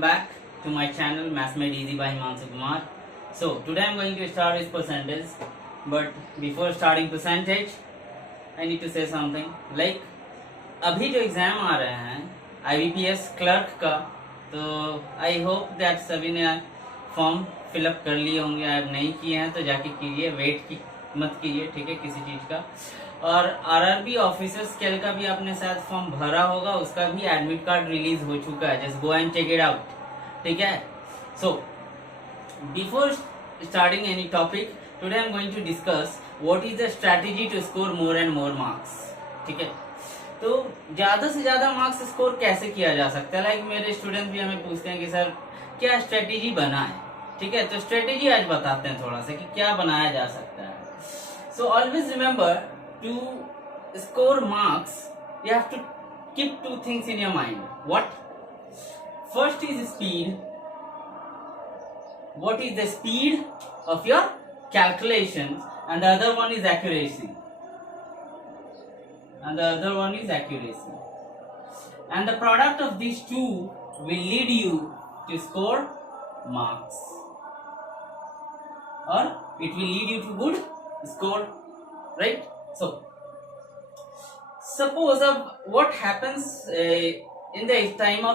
back to my channel Maths Made Easy by Himanshu Kumar. So today I'm going to start with percentage, but before starting percentage I need to say something like अभी जो exam आ रहे हैं IBPS clerk का, तो I hope that सभी ने form fill up कर लिए होंगे। अगर नहीं किए हैं तो जाके कीजिए, वेट की मत कीजिए, ठीक है, किसी चीज़ का। और RRB ऑफिसर स्केल का भी आपने शायद फॉर्म भरा होगा, उसका भी एडमिट कार्ड रिलीज हो चुका है। Just go and check it out, ठीक है। So before starting any topic, today I am going to discuss what is the strategy to score more and more marks, ठीक है। तो ज्यादा से ज्यादा मार्क्स स्कोर कैसे किया जा सकता है? लाइक मेरे स्टूडेंट भी हमें पूछते हैं कि सर क्या स्ट्रेटेजी बनाए, ठीक है। तो स्ट्रेटेजी आज बताते हैं थोड़ा सा कि क्या बनाया जा सकता है। So always remember to score marks you have to keep two things in your mind. What? First is speed. What is the speed of your calculations, and the other one is accuracy. And the product of these two will lead you to score marks, or it will lead you to good score, right? So suppose what happens in the time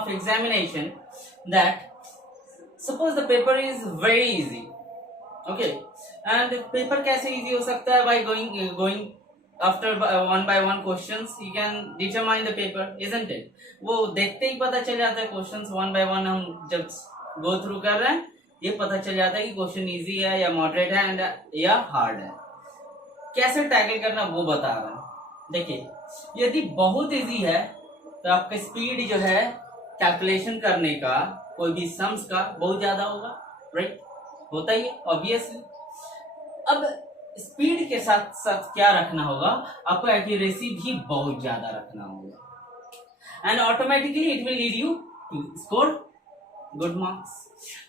of examination, that suppose the paper is very easy, okay, and paper कैसे easy हो सकता है? by going after one by one questions you can determine the paper, isn't it? वो देखते ही पता चल जाता है questions one by one। हम जब go through कर रहे हैं ये पता चल जाता है कि क्वेश्चन इजी है या मॉडरेट है एंड या हार्ड है। कैसे टैकल करना वो बता रहा हूं। देखिए, यदि बहुत इजी है तो आपका स्पीड जो है कैलकुलेशन करने का, कोई भी सम्स का, बहुत ज्यादा होगा, राइट? होता ही है ऑब्वियसली। अब स्पीड के साथ साथ क्या रखना होगा? आपको एक्यूरेसी भी बहुत ज्यादा रखना होगा, and automatically it will lead you to score good marks.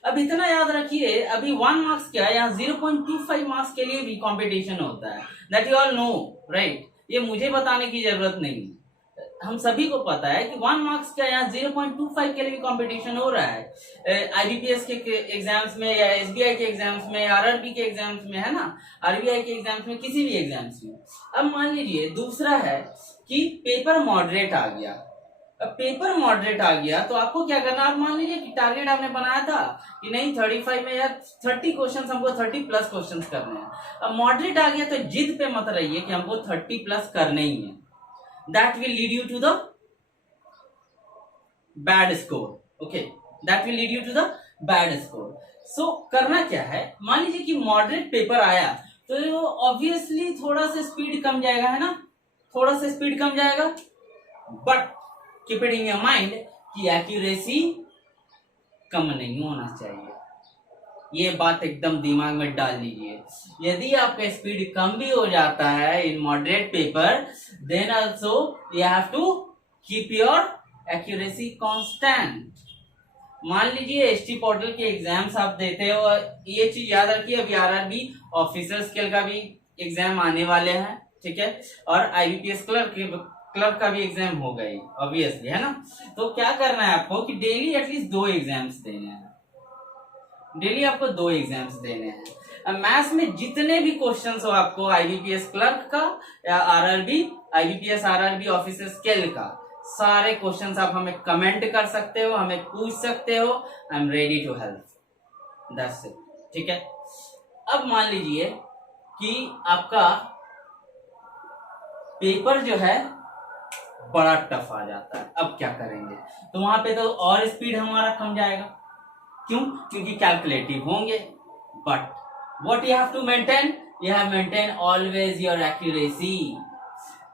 अब इतना याद रखिए, अभी 1 मार्क्स क्या है, यहाँ 0.25 मार्क्स के लिए भी कंपटीशन होता है, that you all no, right? ये मुझे बताने की जरूरत नहीं है, हम सभी को पता है कि 1 मार्क्स का यहाँ 0.25 के लिए भी कंपटीशन हो रहा है। IBPS के एग्जाम्स में या SBI के एग्जाम्स में या RRB के एग्जाम्स में, है ना, RBI के एग्जाम्स में, किसी भी एग्जाम्स में। अब मान लीजिए दूसरा है कि पेपर मॉडरेट आ गया। अब पेपर मॉडरेट आ गया तो आपको क्या करना? आप मान लीजिए कि टारगेट आपने बनाया था कि नहीं 35 में या 30 क्वेश्चन, हमको 30 प्लस क्वेश्चन करने हैं। अब मॉडरेट आ गया तो जिद पे मत रहिए कि हमको 30 प्लस करने ही है। That will lead you to the bad score, okay? That will lead you to the bad score. So करना क्या है? मान लीजिए कि मॉडरेट पेपर आया तो ऑब्वियसली थोड़ा सा स्पीड कम जाएगा, है ना, थोड़ा सा स्पीड कम जाएगा, but keep it in your mind कि एक्यूरेसी कम नहीं होना चाहिए। ये बात एकदम दिमाग में डाल लीजिए। यदि आपका स्पीड कम भी हो जाता है in moderate paper, then also you have to keep your accuracy constant. मान लीजिए ST पोर्टल के एग्जाम्स आप देते हो, ये चीज याद रखिए, अभी RRB ऑफिसर स्केल का भी एग्जाम आने वाले हैं, ठीक है, और IBPS क्लर्क का भी एग्जाम हो गई ऑब्वियसली, है ना। तो क्या करना है आपको कि डेली एटलीस्ट 2 एग्जाम्स देने हैं, डेली आपको 2 एग्जाम्स देने हैं। मैथ्स में जितने भी क्वेश्चंस हो आपको IBPS क्लर्क का या IBPS RRB ऑफिसर स्केल का, सारे क्वेश्चंस आप हमें कमेंट कर सकते हो, हमें पूछ सकते हो। I am ready to help, that's it, ठीक है। अब मान लीजिए कि आपका पेपर जो है बड़ा टफ आ जाता है, अब क्या करेंगे? तो वहां पे तो और स्पीड हमारा कम जाएगा। क्यों? क्योंकि कैलकुलेटिव होंगे। But what you have to maintain? You have maintain always your accuracy.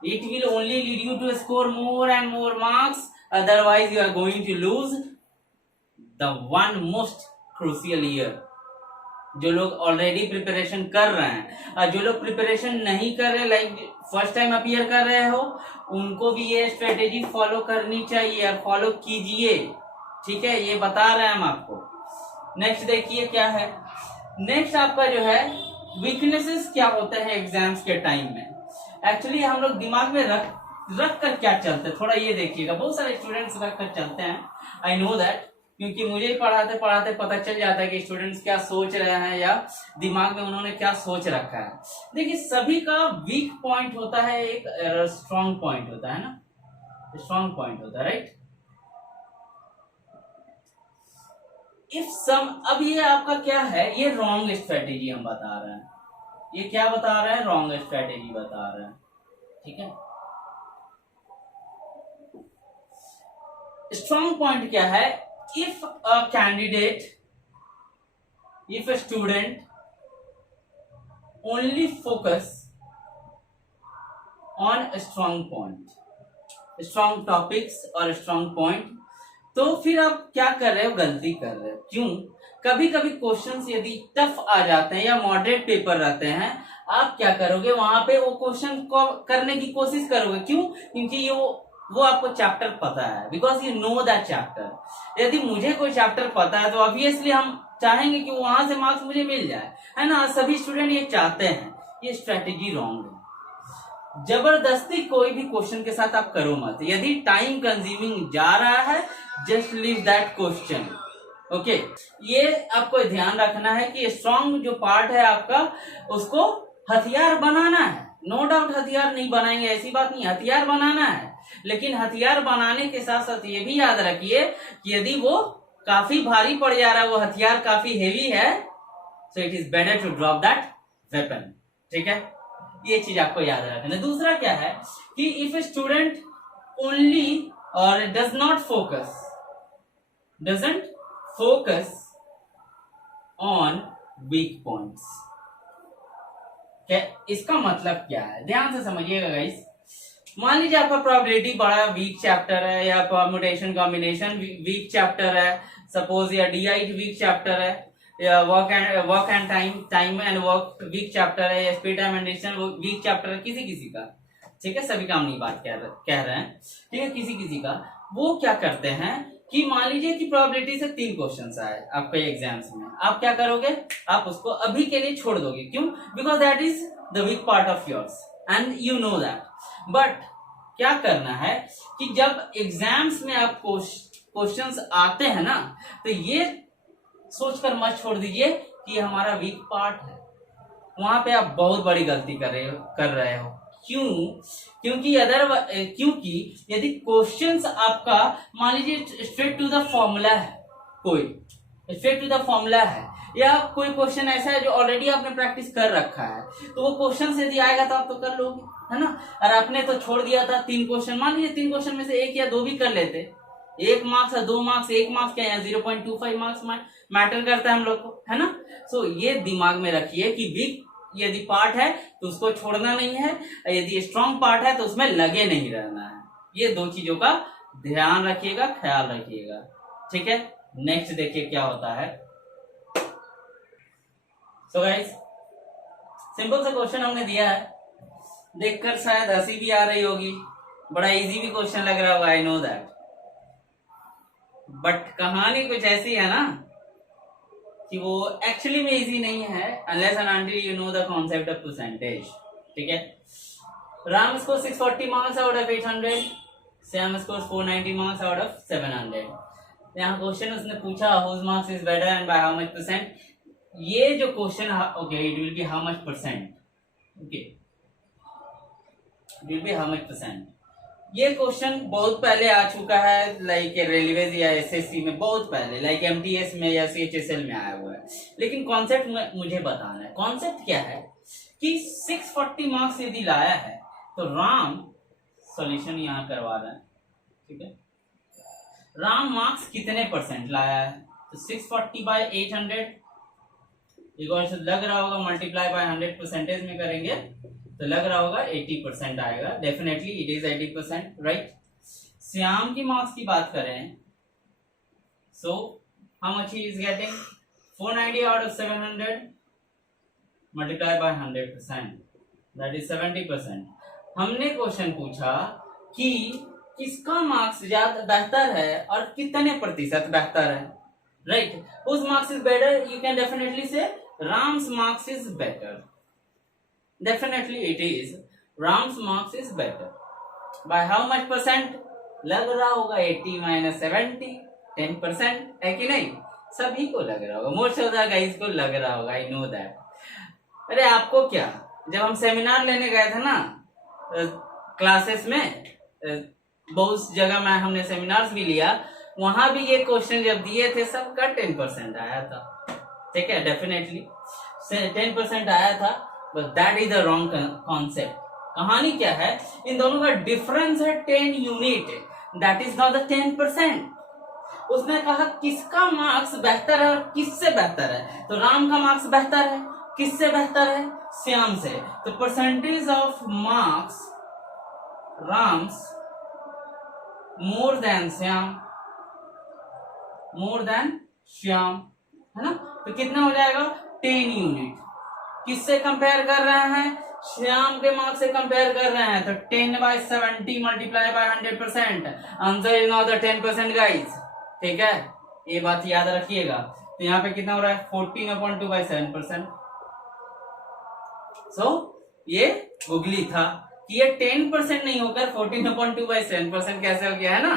It will only lead you to score more and more marks. Otherwise, you are going to lose the one most crucial year. जो लोग already preparation कर रहे हैं और जो लोग preparation नहीं कर रहे, लाइक फर्स्ट टाइम अपीयर कर रहे हो, उनको भी ये स्ट्रेटेजी फॉलो करनी चाहिए और फॉलो कीजिए, ठीक है। ये बता रहे हैं हम आपको। नेक्स्ट देखिए क्या है। नेक्स्ट आपका जो है वीकनेसेस क्या होते हैं एग्जाम्स के टाइम में। एक्चुअली हम लोग दिमाग में रख कर क्या चलते हैं, थोड़ा ये देखिएगा। बहुत सारे स्टूडेंट्स रख कर चलते हैं, आई नो दैट, क्योंकि मुझे ही पढ़ाते पढ़ाते पता चल जाता है कि स्टूडेंट्स क्या सोच रहे हैं या दिमाग में उन्होंने क्या सोच रखा है। देखिए सभी का वीक पॉइंट होता है, एक स्ट्रॉन्ग पॉइंट होता है ना, स्ट्रॉन्ग पॉइंट होता है, राइट। इफ सम, अब ये आपका क्या है, ये रॉन्ग स्ट्रेटेजी हम बता रहे हैं, ये क्या बता रहे हैं, रॉन्ग स्ट्रेटेजी बता रहे हैं, ठीक है। स्ट्रॉन्ग पॉइंट क्या है, if a candidate, if a student only focus on strong point, strong topics और स्ट्रॉन्ग पॉइंट, तो फिर आप क्या कर रहे हो, गलती कर रहे हो। क्यों, कभी कभी क्वेश्चंस यदि टफ आ जाते हैं या मॉडरेट पेपर रहते हैं, आप क्या करोगे, वहां पे वो क्वेश्चन को करने की कोशिश करोगे। क्यों, क्योंकि ये वो आपको चैप्टर पता है, because you know that chapter. यदि मुझे कोई चैप्टर पता है तो ऑब्वियसली हम चाहेंगे कि वहां से मार्क्स मुझे मिल जाए, है ना। सभी स्टूडेंट ये चाहते हैं, ये स्ट्रेटेजी रॉन्ग है। जबरदस्ती कोई भी क्वेश्चन के साथ आप करो मत। यदि टाइम कंज्यूमिंग जा रहा है, just leave that question, okay. ये आपको ध्यान रखना है कि स्ट्रॉन्ग जो पार्ट है आपका, उसको हथियार बनाना है। नो डाउट हथियार नहीं बनाएंगे, ऐसी बात नहीं, हथियार बनाना है। लेकिन हथियार बनाने के साथ साथ ये भी याद रखिए कि यदि वो काफी भारी पड़ जा रहा है, वो हथियार काफी हेवी है, so it is better to drop that weapon, ठीक है। ये चीज आपको याद रखना। दूसरा क्या है कि इफ स्टूडेंट ओनली और does not focus, doesn't focus on weak points, क्या इसका मतलब क्या है, ध्यान से समझिएगा गाइस। मान लीजिए आपका प्रोबेबिलिटी बड़ा वीक चैप्टर है, या परम्यूटेशन कॉम्बिनेशन वीक चैप्टर है सपोज, या डीआई वीक चैप्टर है, या work and time and work weak chapter है, या speed time and decision weak chapter है, किसी किसी का, ठीक है। सभी का हम नहीं बात कह रहे हैं, ठीक है। किसी किसी का वो क्या करते हैं कि मान लीजिए कि प्रोबेबिलिटी से 3 क्वेश्चंस आए आपके एग्जाम्स में, आप क्या करोगे, आप उसको अभी के लिए छोड़ दोगे। क्यों, because that is the weak part of yours and you know that. But क्या करना है कि जब एग्जाम्स में आप क्वेश्चंस आते हैं ना, तो ये सोचकर मत छोड़ दीजिए कि हमारा वीक पार्ट है। वहां पे आप बहुत बड़ी गलती कर रहे हो। क्यों, क्योंकि यदि क्वेश्चंस आपका मान लीजिए स्ट्रेट टू द फॉर्मूला है, कोई स्ट्रेट टू द फॉर्मूला है, या कोई क्वेश्चन ऐसा है जो ऑलरेडी आपने प्रैक्टिस कर रखा है, तो वो क्वेश्चन यदि आएगा तो आप तो कर लोगे, है ना। और आपने तो छोड़ दिया था 3 क्वेश्चन, मान लीजिए 3 क्वेश्चन में से 1 या 2 भी कर लेते, 1 मार्क्स या 2 मार्क्स, 1 मार्क्स क्या है, 0.25 मार्क्स मैटर करता है हम लोग को, है ना। सो ये दिमाग में रखिए कि वीक यदि पार्ट है तो उसको छोड़ना नहीं है, यदि स्ट्रॉन्ग पार्ट है तो उसमें लगे नहीं रहना है। ये 2 चीजों का ध्यान रखिएगा, ख्याल रखिएगा, ठीक है। नेक्स्ट देखिए क्या होता है। सो गाइस, सिंपल सा क्वेश्चन हमने दिया है, देखकर शायद हंसी भी आ रही होगी, बड़ा इजी भी क्वेश्चन लग रहा होगा, आई नो दैट। बट कहानी कुछ ऐसी है ना कि वो एक्चुअली में इजी नहीं है, unless and until you know the concept of percentage, ठीक है। Ram score 640 marks out of 800, Shyam score 490 marks out of 700। यहाँ क्वेश्चन उसने पूछा whose marks is better and by how much percent. ये जो question, okay, it will be how much percent, okay, it will be how much percent. ये question बहुत पहले आ चुका है, लाइक रेलवेज या एसएससी में बहुत पहले, लाइक एमटीएस में या सीएचएसएल में आया हुआ है। लेकिन कॉन्सेप्ट मुझे बताना है। कॉन्सेप्ट क्या है कि 640 मार्क्स यदि लाया है तो राम, सॉल्यूशन यहाँ करवा रहे हैं, ठीक है, राम मार्क्स कितने परसेंट लाया है, तो 640 बाय 800, लग रहा होगा मल्टीप्लाई बाय 100 परसेंटेज में करेंगे तो लग रहा होगा 80% आएगा। Definitely it is 80%, right. Shyam की मार्क्स की बात करें, so how much he is getting, 490 out of 700 multiply by 100%, that is 70%। हमने क्वेश्चन पूछा कि किसका मार्क्स ज्यादा बेहतर है और कितने प्रतिशत बेहतर है, right. Whose marks is better, you can definitely say Ram's marks is better, definitely it is, Ram's marks is better by how much percent, लग रहा होगा 80 minus 70, 10% है कि नहीं? सभी को लग रहा होगा, मोस्ट ऑफ द गाइस को लग रहा होगा, आई नो दैट। अरे आपको क्या, जब हम सेमिनार लेने गए थे ना क्लासेस में, बहुत जगह में हमने सेमिनार्स भी लिया, वहां भी ये क्वेश्चन जब दिए थे सबका 10% आया था, ठीक है, डेफिनेटली 10% आया था, but that is the wrong concept. कहानी क्या है, इन दोनों का डिफरेंस है 10 unit, that is not the 10%। उसने कहा किसका मार्क्स बेहतर है और किससे बेहतर है, तो राम का मार्क्स बेहतर है, किससे बेहतर है, श्याम से। तो percentage of marks Ram's more than Shyam, more than Shyam, है ना। तो कितना हो जाएगा 10 यूनिट। किससे कंपेयर कर रहे हैं, श्याम के मार्क्स से कंपेयर कर रहे हैं, तो 10/70 multiply by 100%, answer is not the 10% guys, ठीक है, ये बात याद रखिएगा। तो यहाँ पे कितना हो रहा है 14/2/7%। सो ये गुगली था कि ये 10% नहीं होकर 14/2/7% कैसे हो गया, है ना।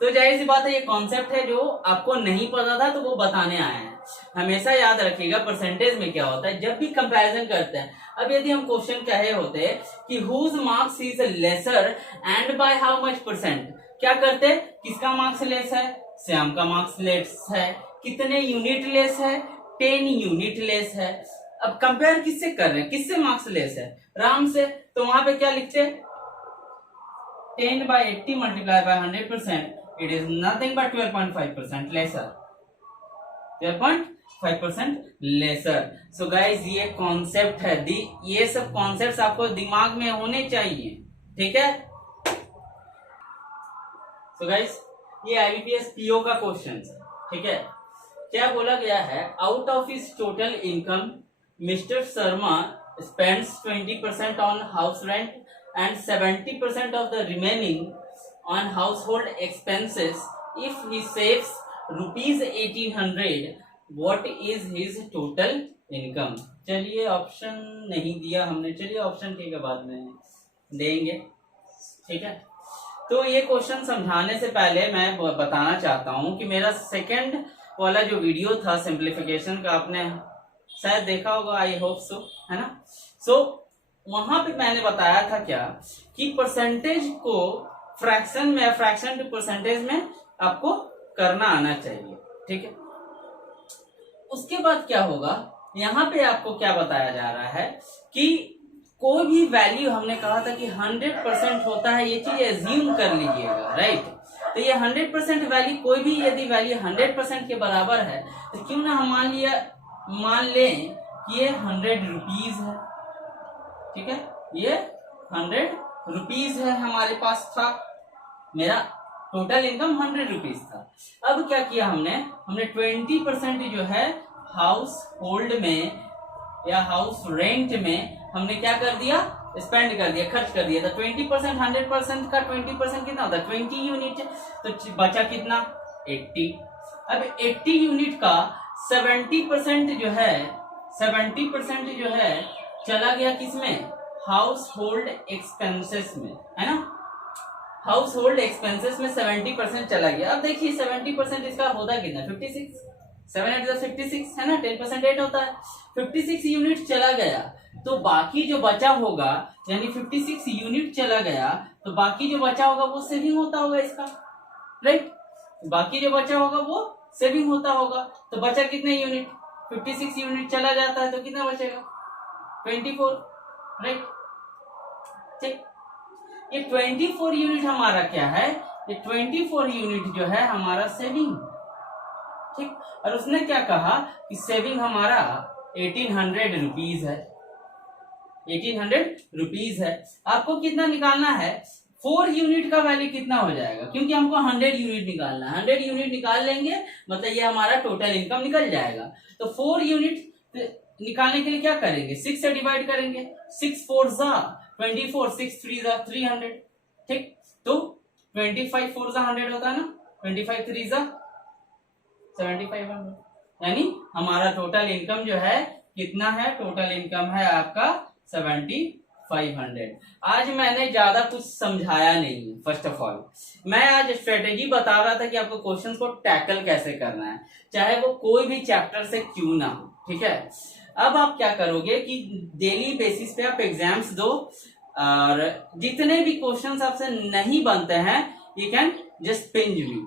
तो जाहिर सी बात है ये कॉन्सेप्ट है जो आपको नहीं पता था तो वो बताने आए हैं। हमेशा याद रखिएगा परसेंटेज में क्या होता है, जब भी कंपैरिजन करते हैं। अब यदि हम क्वेश्चन कहे होते कि whose marks is lesser and by how much percent, क्या करते, किसका मार्क्स लेस है, श्याम का मार्क्स लेस है, कितने यूनिट लेस है, 10 यूनिट लेस है। अब कंपेयर किससे कर रहे हैं, किससे मार्क्स लेस है, राम से, तो वहां पे क्या लिखते, 10/80 multiply by 100%, it is nothing but 12.5% lesser, 12.5% lesser. So guys ये कॉन्सेप्ट है, ये सब कॉन्सेप्ट्स आपको दिमाग में होने चाहिए, ठीक है। सो गाइज ये IBPS PO का क्वेश्चन है, ठीक है। क्या बोला गया है, out of his total income mister Sharma spends 20% on house rent and 70% of the remaining on household expenses. If he saves rupees 1800, what is his total income? चलिए ऑप्शन नहीं दिया हमने, चलिए ऑप्शन ठीक है बाद में देंगे, ठीक है। तो ये क्वेश्चन समझाने से पहले मैं बताना चाहता हूं कि मेरा सेकंड वाला जो वीडियो था सिंप्लीफिकेशन का, आपने शायद देखा होगा, आई होप सो, है ना। सो वहां पे मैंने बताया था क्या कि परसेंटेज को फ्रैक्शन में, फ्रैक्शन टू परसेंटेज में आपको करना आना चाहिए, ठीक है। उसके बाद क्या होगा, यहाँ पे आपको क्या बताया जा रहा है कि कोई भी वैल्यू, हमने कहा था कि 100% होता है, ये चीज एज्यूम कर लीजिएगा, राइट। तो ये 100% वैल्यू, कोई भी यदि वैल्यू 100% के बराबर है, तो क्यों ना हम मान लें कि ये 100 रुपीज है, ठीक है, ये 100 रुपीज है, हमारे पास था, मेरा टोटल इनकम 100 रुपीज था। अब क्या किया हमने 20% जो है हाउस होल्ड में या हाउस रेंट में हमने क्या कर दिया, स्पेंड कर दिया, खर्च कर दिया। तो 20%, 100% का 20% कितना होता है 20 यूनिट, तो बचा कितना 80। अब 80 यूनिट का 70% जो है, 70% जो है चला गया किसमें, हाउस होल्ड एक्सपेंसेस में, है ना। हाउस होल्ड एक्सपेंसेस में 70% चला गया। अब देखिए 70% इसका होता कितना, 56, 7 8 56, है ना, 10% 8 होता है, 56 यूनिट चला गया। तो बाकी जो बचा होगा, यानी 56 यूनिट चला गया, तो बाकी जो बचा होगा वो सेविंग होता होगा इसका, राइट। बाकी जो बचा होगा वो सेविंग होता होगा। तो बचा कितने यूनिट, 56 यूनिट चला जाता है तो कितना बचेगा 24, राइट, ठीक। ये 24 यूनिट हमारा क्या है, ये 24 यूनिट जो है हमारा सेविंग, ठीक। और उसने क्या कहा कि सेविंग हमारा 1800 रुपीज है, 1800 रुपीज है। आपको कितना निकालना है, 4 यूनिट का वैल्यू कितना हो जाएगा, क्योंकि हमको 100 यूनिट निकालना है, 100 यूनिट निकाल लेंगे मतलब ये हमारा टोटल इनकम निकल जाएगा। तो 4 यूनिट निकालने के लिए क्या करेंगे, 6 से डिवाइड करेंगे, 6 4 जा 24, 6 3 जा 300, ठीक। तो 25 4 जा 100 होता है ना, 25 3 जा 7500, यानी हमारा टोटल इनकम जो है कितना है, टोटल इनकम है आपका 75 500। आज मैंने ज्यादा कुछ समझाया नहीं है। फर्स्ट ऑफ ऑल मैं आज स्ट्रेटेजी बता रहा था कि आपको क्वेश्चंस को टैकल कैसे करना है, चाहे वो कोई भी चैप्टर से क्यों ना हो, ठीक है। अब आप क्या करोगे कि डेली बेसिस पे आप एग्जाम्स दो, और जितने भी क्वेश्चंस आपसे नहीं बनते हैं you can just ping me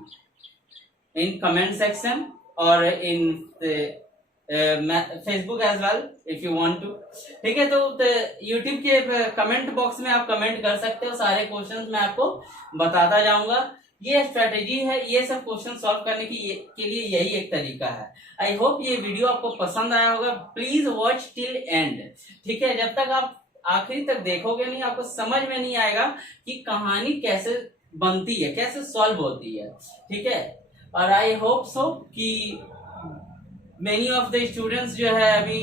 in comment section और in Facebook as well if you want to, ठीक है। तो यूट्यूब के कमेंट बॉक्स में आप कमेंट कर सकते हो, सारे क्वेश्चंस मैं आपको बताता जाऊंगा। ये स्ट्रेटेजी है, ये सब क्वेश्चन सॉल्व करने के लिए यही एक तरीका है। आई होप ये वीडियो आपको पसंद आया होगा। प्लीज वॉच टिल एंड, ठीक है। जब तक आप आखिरी तक देखोगे नहीं, आपको समझ में नहीं आएगा कि कहानी कैसे बनती है, कैसे सॉल्व होती है, ठीक है। और आई होप सो कि मेनी ऑफ द स्टूडेंट्स जो है अभी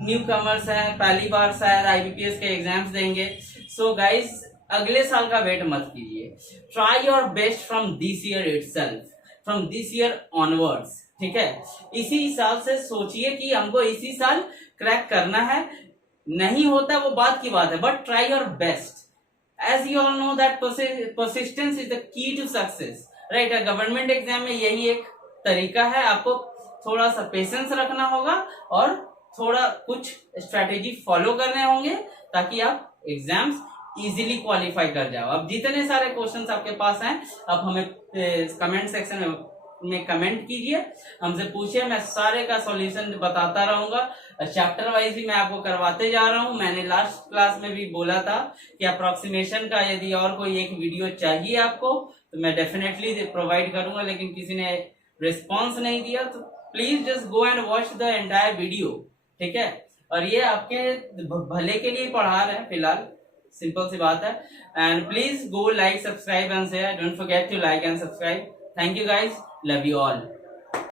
न्यू कमर्स हैं, पहली बार शायद IBPS के एग्जाम्स देंगे। सो गाइज अगले साल का वेट मत कीजिए, try your best from this year itself, from this year onwards, ठीक है। इसी साल से सोचिए कि हमको इसी साल क्रैक करना है। नहीं होता वो बात की बात है, but try your best. As you all know that persistence is the key to success, right. Government exam में यही एक तरीका है, आपको थोड़ा सा पेशेंस रखना होगा और थोड़ा कुछ स्ट्रेटेजी फॉलो करने होंगे ताकि आप एग्जाम्स इजीली क्वालिफाई कर जाओ। अब जितने सारे क्वेश्चंस आपके पास हैं आप हमें कमेंट सेक्शन में कमेंट कीजिए, हमसे पूछिए, मैं सारे का सॉल्यूशन बताता रहूंगा। चैप्टर वाइज भी मैं आपको करवाते जा रहा हूं। मैंने लास्ट क्लास में भी बोला था कि अप्रोक्सीमेशन का यदि और कोई एक वीडियो चाहिए आपको तो मैं डेफिनेटली प्रोवाइड करूंगा, लेकिन किसी ने रिस्पॉन्स नहीं दिया, तो please just go and watch the entire video, ठीक है। और ये आपके भले के लिए पढ़ा रहे हैं फिलहाल, सिंपल सी बात है। And please go like, subscribe and share, don't forget to like and subscribe. Thank you guys, love you all.